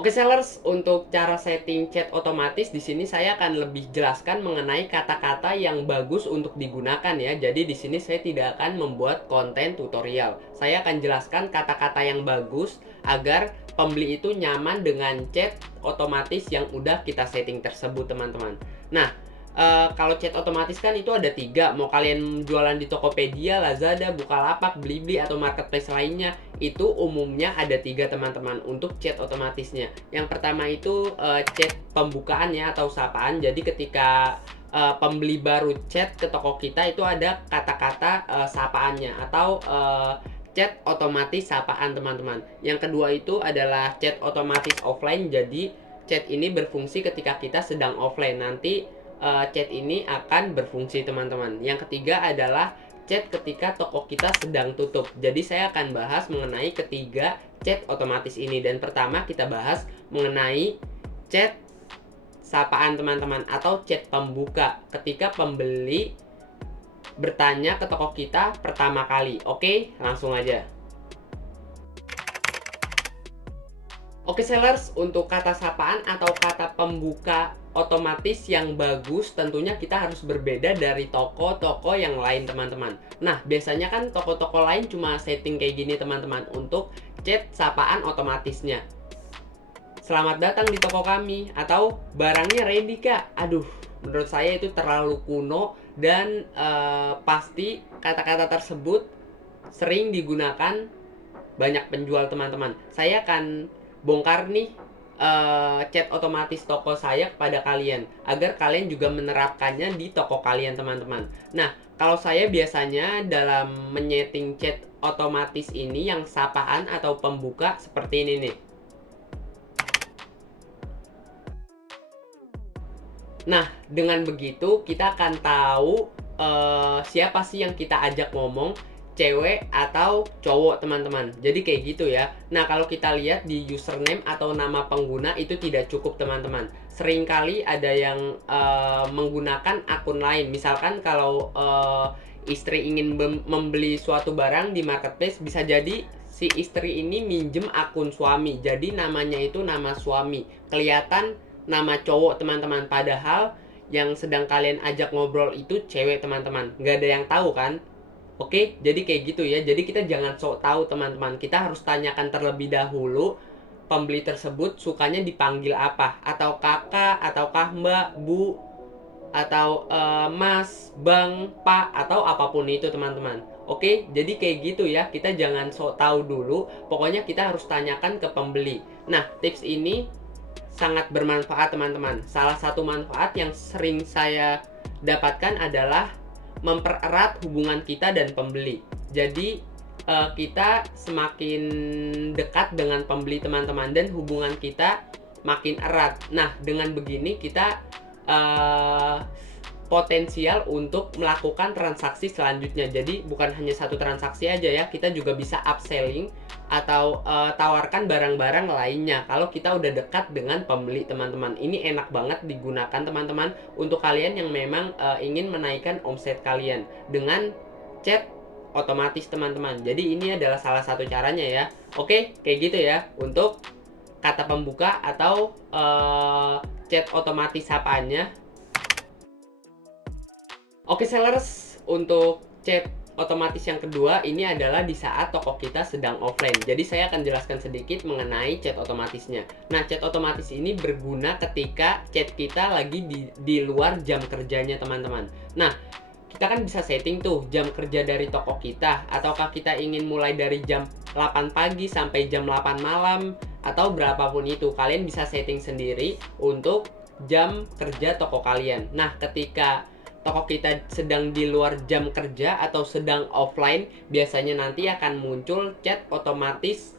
Oke sellers, untuk cara setting chat otomatis di sini saya akan lebih jelaskan mengenai kata-kata yang bagus untuk digunakan ya. Jadi di sini saya tidak akan membuat konten tutorial. Saya akan jelaskan kata-kata yang bagus agar pembeli itu nyaman dengan chat otomatis yang udah kita setting tersebut, teman-teman. Nah, kalau chat otomatis kan itu ada 3. Mau kalian jualan di Tokopedia, Lazada, Bukalapak, Blibli atau marketplace lainnya, itu umumnya ada 3, teman-teman, untuk chat otomatisnya. Yang pertama itu chat pembukaan ya, atau sapaan. Jadi ketika pembeli baru chat ke toko kita, itu ada kata-kata sapaannya atau chat otomatis sapaan, teman-teman. Yang kedua itu adalah chat otomatis offline. Jadi chat ini berfungsi ketika kita sedang offline. Nanti chat ini akan berfungsi, teman-teman. Yang ketiga adalah chat ketika toko kita sedang tutup. Jadi saya akan bahas mengenai ketiga chat otomatis ini. Dan pertama kita bahas mengenai chat sapaan, teman-teman, atau chat pembuka ketika pembeli bertanya ke toko kita pertama kali. Oke, langsung aja. Oke sellers, untuk kata sapaan atau kata pembuka otomatis yang bagus tentunya kita harus berbeda dari toko-toko yang lain, teman-teman. Nah, biasanya kan toko-toko lain cuma setting kayak gini, teman-teman, untuk chat sapaan otomatisnya. Selamat datang di toko kami, atau barangnya ready kak. Aduh, menurut saya itu terlalu kuno dan pasti kata-kata tersebut sering digunakan banyak penjual, teman-teman. Saya akan bongkar nih chat otomatis toko saya kepada kalian agar kalian juga menerapkannya di toko kalian, teman-teman. Nah, kalau saya biasanya dalam menyeting chat otomatis ini yang sapaan atau pembuka seperti ini nih. Nah, dengan begitu kita akan tahu siapa sih yang kita ajak ngomong, cewek atau cowok, teman-teman. Jadi kayak gitu ya. Nah, kalau kita lihat di username atau nama pengguna itu tidak cukup, teman-teman. Seringkali ada yang menggunakan akun lain. Misalkan kalau istri ingin membeli suatu barang di marketplace, bisa jadi si istri ini minjem akun suami. Jadi namanya itu nama suami. Kelihatan nama cowok, teman-teman, padahal yang sedang kalian ajak ngobrol itu cewek, teman-teman. Nggak ada yang tahu kan? Oke, jadi kayak gitu ya. Jadi kita jangan sok tahu, teman-teman. Kita harus tanyakan terlebih dahulu pembeli tersebut sukanya dipanggil apa, atau kakak, ataukah mbak, bu, atau mas, bang, pak, atau apapun itu, teman-teman. Oke, jadi kayak gitu ya. Kita jangan sok tahu dulu. Pokoknya kita harus tanyakan ke pembeli. Nah, tips ini sangat bermanfaat, teman-teman. Salah satu manfaat yang sering saya dapatkan adalah mempererat hubungan kita dan pembeli. Jadi kita semakin dekat dengan pembeli, teman-teman, dan hubungan kita makin erat. Nah, dengan begini kita potensial untuk melakukan transaksi selanjutnya. Jadi bukan hanya satu transaksi aja ya, kita juga bisa upselling atau tawarkan barang-barang lainnya kalau kita udah dekat dengan pembeli, teman-teman. Ini enak banget digunakan, teman-teman, untuk kalian yang memang ingin menaikkan omset kalian dengan chat otomatis, teman-teman. Jadi ini adalah salah satu caranya ya. Oke, kayak gitu ya untuk kata pembuka atau chat otomatis sapaannya. Oke sellers, untuk chat otomatis yang kedua ini adalah di saat toko kita sedang offline. Jadi saya akan jelaskan sedikit mengenai chat otomatisnya. Nah, chat otomatis ini berguna ketika chat kita lagi di luar jam kerjanya, teman-teman. Nah, kita kan bisa setting tuh jam kerja dari toko kita, ataukah kita ingin mulai dari jam 8 pagi sampai jam 8 malam atau berapapun itu. Kalian bisa setting sendiri untuk jam kerja toko kalian. Nah, ketika toko kita sedang di luar jam kerja atau sedang offline, biasanya nanti akan muncul chat otomatis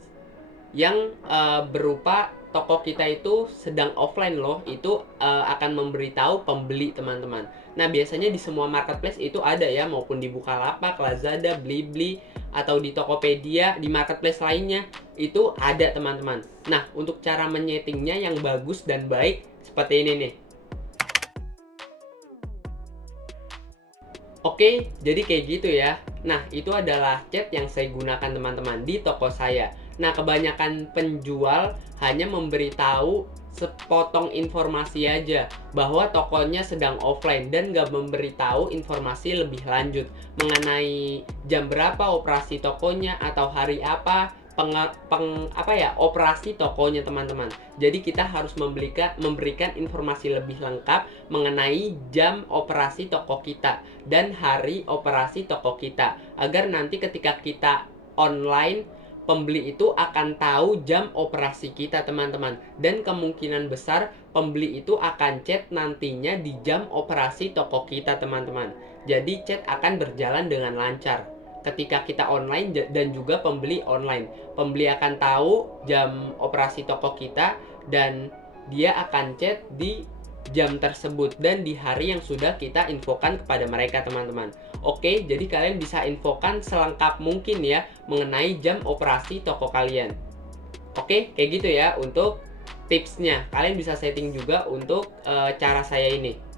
yang berupa toko kita itu sedang offline loh. Itu akan memberitahu pembeli, teman-teman. Nah, biasanya di semua marketplace itu ada ya, maupun di Bukalapak, Lazada, Blibli, atau di Tokopedia, di marketplace lainnya itu ada, teman-teman. Nah, untuk cara menyetingnya yang bagus dan baik seperti ini nih. Oke, jadi kayak gitu ya. Nah, itu adalah chat yang saya gunakan, teman-teman, di toko saya. Nah, kebanyakan penjual hanya memberitahu sepotong informasi aja bahwa tokonya sedang offline dan nggak memberitahu informasi lebih lanjut mengenai jam berapa operasi tokonya atau hari apa operasi tokonya, teman-teman. Jadi kita harus memberikan informasi lebih lengkap mengenai jam operasi toko kita dan hari operasi toko kita, agar nanti ketika kita online, pembeli itu akan tahu jam operasi kita, teman-teman. Dan kemungkinan besar pembeli itu akan chat nantinya di jam operasi toko kita, teman-teman. Jadi chat akan berjalan dengan lancar ketika kita online dan juga pembeli online. Pembeli akan tahu jam operasi toko kita dan dia akan chat di jam tersebut dan di hari yang sudah kita infokan kepada mereka, teman-teman. Oke, jadi kalian bisa infokan selengkap mungkin ya mengenai jam operasi toko kalian. Oke, kayak gitu ya untuk tipsnya. Kalian bisa setting juga untuk cara saya ini.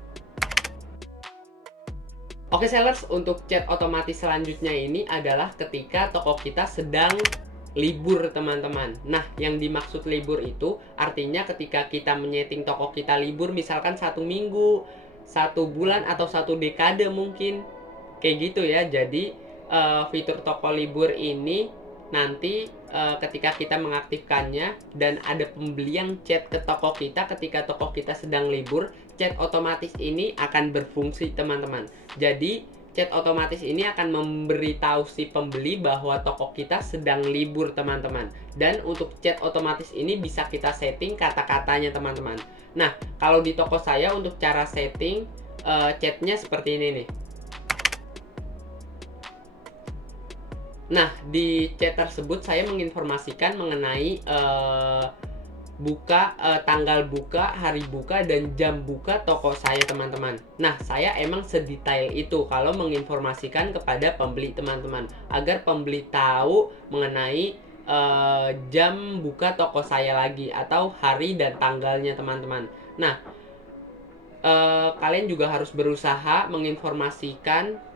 Oke sellers, untuk chat otomatis selanjutnya ini adalah ketika toko kita sedang libur, teman-teman. Nah, yang dimaksud libur itu artinya ketika kita menyeting toko kita libur, misalkan 1 minggu, 1 bulan, atau 1 dekade mungkin. Kayak gitu ya. Jadi fitur toko libur ini nanti ketika kita mengaktifkannya dan ada pembeli yang chat ke toko kita ketika toko kita sedang libur, chat otomatis ini akan berfungsi, teman-teman. Jadi chat otomatis ini akan memberitahu si pembeli bahwa toko kita sedang libur, teman-teman. Dan untuk chat otomatis ini bisa kita setting kata-katanya, teman-teman. Nah, kalau di toko saya untuk cara setting chatnya seperti ini nih. Nah, di chat tersebut saya menginformasikan mengenai tanggal buka, hari buka, dan jam buka toko saya, teman-teman. Nah, saya emang sedetail itu kalau menginformasikan kepada pembeli, teman-teman, agar pembeli tahu mengenai jam buka toko saya lagi atau hari dan tanggalnya, teman-teman. Nah, kalian juga harus berusaha menginformasikan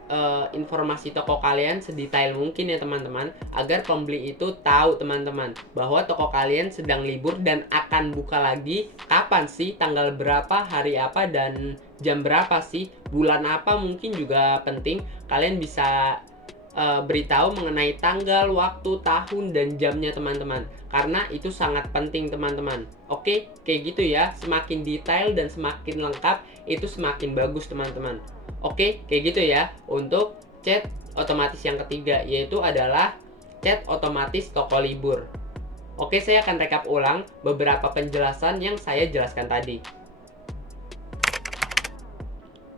informasi toko kalian sedetail mungkin ya, teman-teman, agar pembeli itu tahu, teman-teman, bahwa toko kalian sedang libur dan akan buka lagi kapan sih, tanggal berapa, hari apa, dan jam berapa sih, bulan apa mungkin juga penting. Kalian bisa beritahu mengenai tanggal, waktu, tahun, dan jamnya, teman-teman, karena itu sangat penting, teman-teman. Oke, kayak gitu ya. Semakin detail dan semakin lengkap itu semakin bagus, teman-teman. Oke, kayak gitu ya untuk chat otomatis yang ketiga, yaitu adalah chat otomatis toko libur. Oke, saya akan rekap ulang beberapa penjelasan yang saya jelaskan tadi.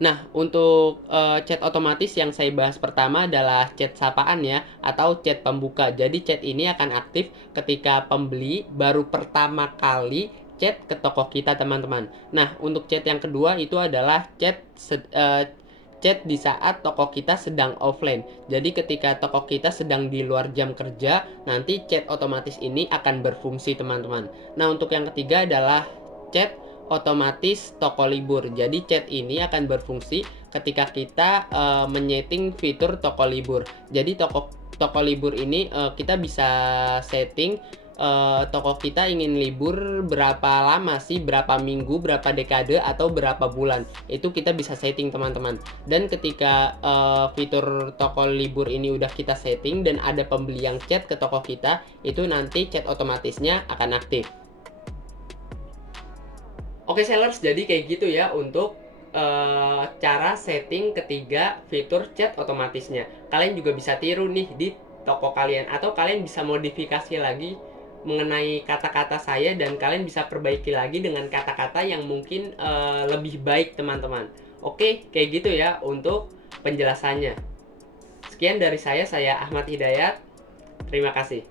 Nah, untuk chat otomatis yang saya bahas pertama adalah chat sapaan ya, atau chat pembuka. Jadi chat ini akan aktif ketika pembeli baru pertama kali chat ke toko kita, teman-teman. Nah, untuk chat yang kedua itu adalah chat di saat toko kita sedang offline. Jadi ketika toko kita sedang di luar jam kerja, nanti chat otomatis ini akan berfungsi, teman-teman. Nah, untuk yang ketiga adalah chat otomatis toko libur. Jadi chat ini akan berfungsi ketika kita menyeting fitur toko libur. Jadi toko libur ini kita bisa setting toko kita ingin libur berapa lama sih, berapa minggu, berapa dekade, atau berapa bulan. Itu kita bisa setting, teman-teman. Dan ketika fitur toko libur ini udah kita setting dan ada pembeli yang chat ke toko kita, itu nanti chat otomatisnya akan aktif. Oke sellers, jadi kayak gitu ya untuk cara setting ketiga fitur chat otomatisnya. Kalian juga bisa tiru nih di toko kalian, atau kalian bisa modifikasi lagi mengenai kata-kata saya dan kalian bisa perbaiki lagi dengan kata-kata yang mungkin lebih baik, teman-teman. Oke, kayak gitu ya untuk penjelasannya. Sekian dari saya Ahmad Hidayat. Terima kasih.